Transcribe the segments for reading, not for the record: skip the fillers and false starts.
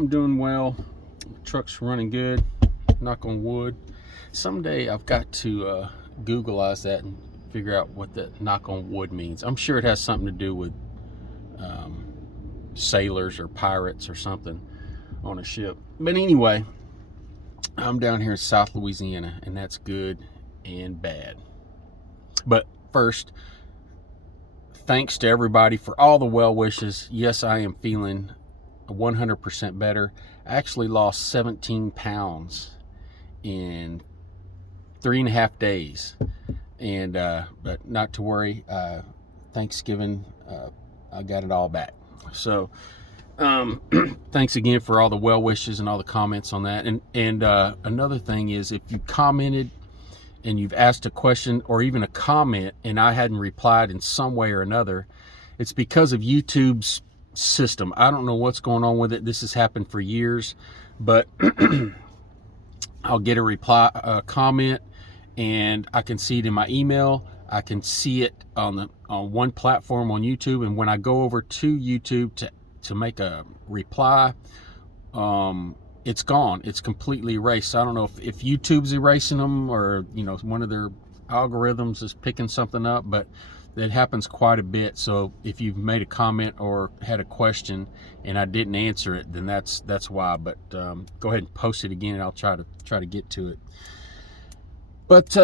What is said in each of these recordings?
I'm doing well. Truck's running good. Knock on wood. Someday I've got to Googleize that and figure out what that knock on wood means. I'm sure it has something to do with um, sailors or pirates or something on a ship. But anyway, I'm down here in South Louisiana, and that's good and bad. But first, thanks to everybody for all the well wishes. Yes, I am feeling 100% better. I actually lost 17 pounds in 3.5 days, and but not to worry. Thanksgiving, I got it all back. So thanks again for all the well wishes and all the comments on that. And another thing is, if you commented and you've asked a question or even a comment and I hadn't replied in some way or another, it's because of YouTube's system. I don't know what's going on with it. This has happened for years, but I'll get a reply, a comment, and I can see it in my email. I can see it on one platform on YouTube, and when I go over to YouTube to make a reply, it's gone. It's completely erased. I don't know if YouTube's erasing them, or one of their algorithms is picking something up, but that happens quite a bit. So if you've made a comment or had a question and I didn't answer it, then that's why. But go ahead and post it again, and I'll try to get to it. But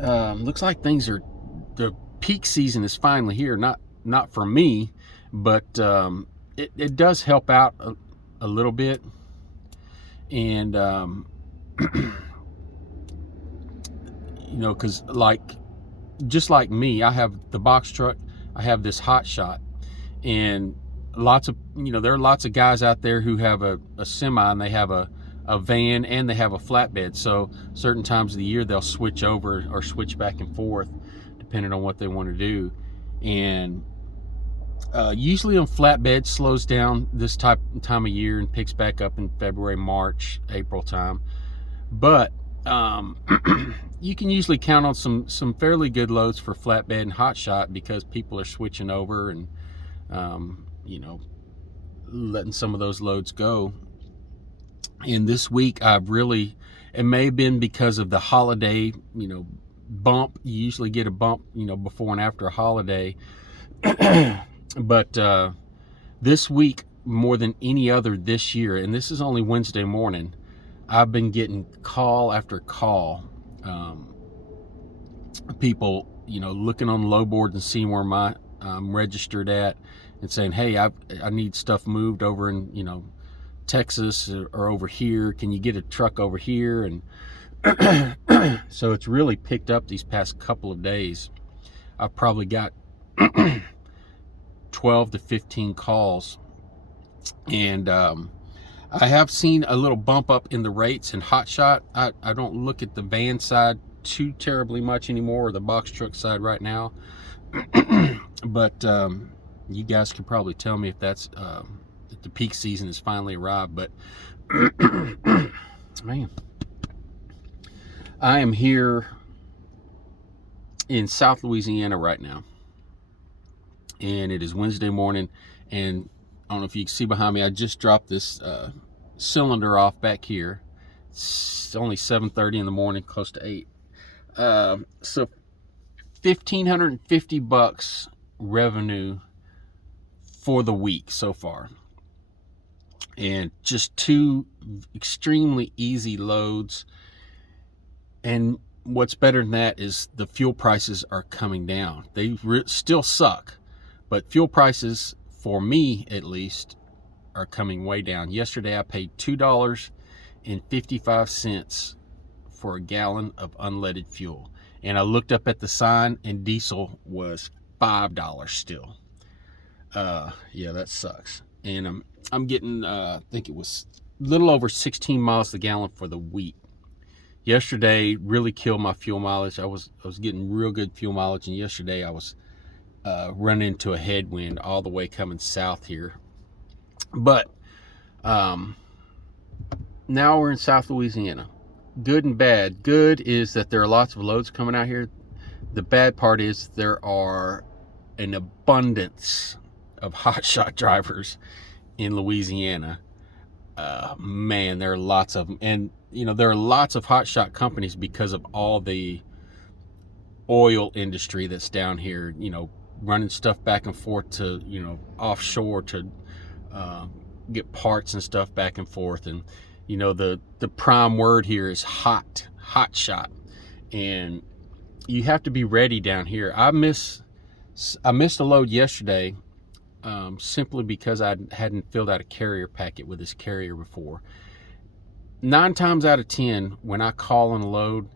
looks like the peak season is finally here. Not for me, but it does help out a little bit. And because just like me, I have the box truck, I have this hot shot, and there are lots of guys out there who have a semi, and they have a van, and they have a flatbed. So certain times of the year they'll switch over or switch back and forth depending on what they want to do. And usually on flatbed slows down this time of year and picks back up in February, March, April time. But you can usually count on some fairly good loads for flatbed and hot shot, because people are switching over and letting some of those loads go. And this week it may have been because of the holiday bump. You usually get a bump before and after a holiday. But this week, more than any other this year, and this is only Wednesday morning, I've been getting call after call. People, looking on Lowboard and seeing where I'm registered at, and saying, hey, I need stuff moved over in, Texas or over here. Can you get a truck over here? And so it's really picked up these past couple of days. I've probably got 12 to 15 calls, and I have seen a little bump up in the rates in hot shot. I don't look at the van side too terribly much anymore, or the box truck side right now. But you guys can probably tell me if that's if the peak season has finally arrived. But man, I am here in South Louisiana right now, and it is Wednesday morning, and I don't know if you can see behind me, I just dropped this cylinder off back here. It's only 7:30 in the morning, close to 8. So $1,550 revenue for the week so far, and just 2 extremely easy loads. And what's better than that is the fuel prices are coming down. They still suck, but fuel prices, for me at least, are coming way down. Yesterday I paid $2.55 for a gallon of unleaded fuel, and I looked up at the sign, and diesel was $5 still. Yeah, that sucks. And I'm getting I think it was a little over 16 miles a gallon for the week. Yesterday really killed my fuel mileage. I was getting real good fuel mileage, and yesterday I was running into a headwind all the way coming south here. But now we're in South Louisiana. Good and bad. Good is that there are lots of loads coming out here. The bad part is there are an abundance of hotshot drivers in Louisiana, man, there are lots of them. And, there are lots of hotshot companies because of all the oil industry that's down here, running stuff back and forth to, offshore to get parts and stuff back and forth. And, the prime word here is hot shot. And you have to be ready down here. I missed a load yesterday, simply because I hadn't filled out a carrier packet with this carrier before. 9 times out of 10, when I call on a load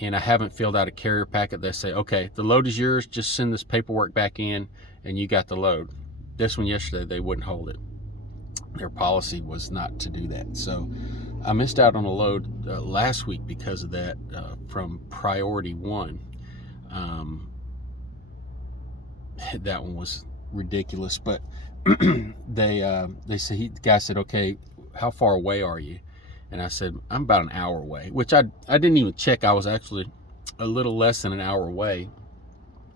and I haven't filled out a carrier packet, they say, okay, the load is yours, just send this paperwork back in and you got the load. This one yesterday, they wouldn't hold it. Their policy was not to do that. So I missed out on a load last week because of that, from Priority One. That one was ridiculous, but they said, the guy said, okay, how far away are you? And I said, I'm about an hour away, which I didn't even check. I was actually a little less than an hour away.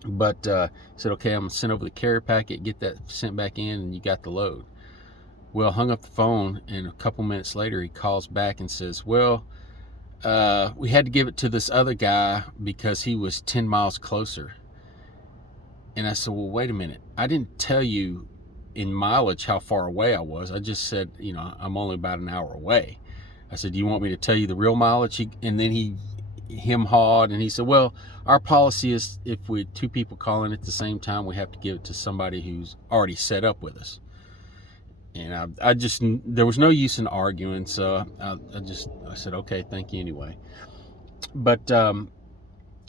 But he said, okay, I'm going to send over the carrier packet, get that sent back in, and you got the load. Well, hung up the phone, and a couple minutes later, he calls back and says, well, we had to give it to this other guy because he was 10 miles closer. And I said, well, wait a minute. I didn't tell you in mileage how far away I was. I just said, I'm only about an hour away. I said, do you want me to tell you the real mileage? And then he hawed, and he said, well, our policy is if we 2 people call in at the same time, we have to give it to somebody who's already set up with us. And I just, there was no use in arguing, so I said, okay, thank you anyway. But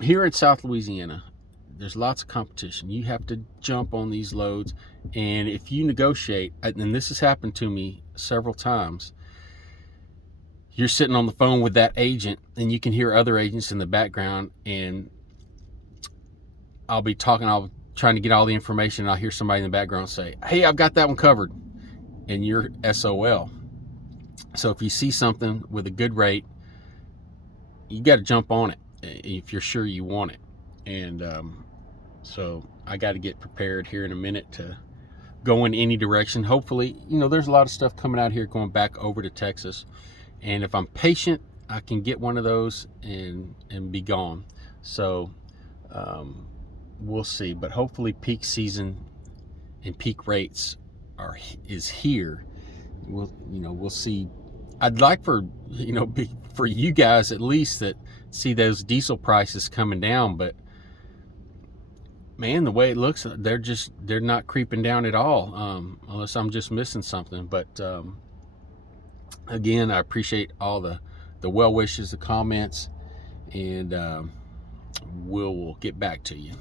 here in South Louisiana, there's lots of competition. You have to jump on these loads, and if you negotiate, and this has happened to me several times, you're sitting on the phone with that agent and you can hear other agents in the background, and I'll be trying to get all the information, and I'll hear somebody in the background say, hey, I've got that one covered, and you're SOL. So if you see something with a good rate, you got to jump on it if you're sure you want it. And so I got to get prepared here in a minute to go in any direction. Hopefully, there's a lot of stuff coming out here going back over to Texas. And if I'm patient, I can get one of those and be gone. So we'll see. But hopefully peak season and peak rates is here. We'll see. I'd like for you guys at least that see those diesel prices coming down, but man, the way it looks, they're not creeping down at all, unless I'm just missing something. But again, I appreciate all the well wishes, the comments, and we'll get back to you.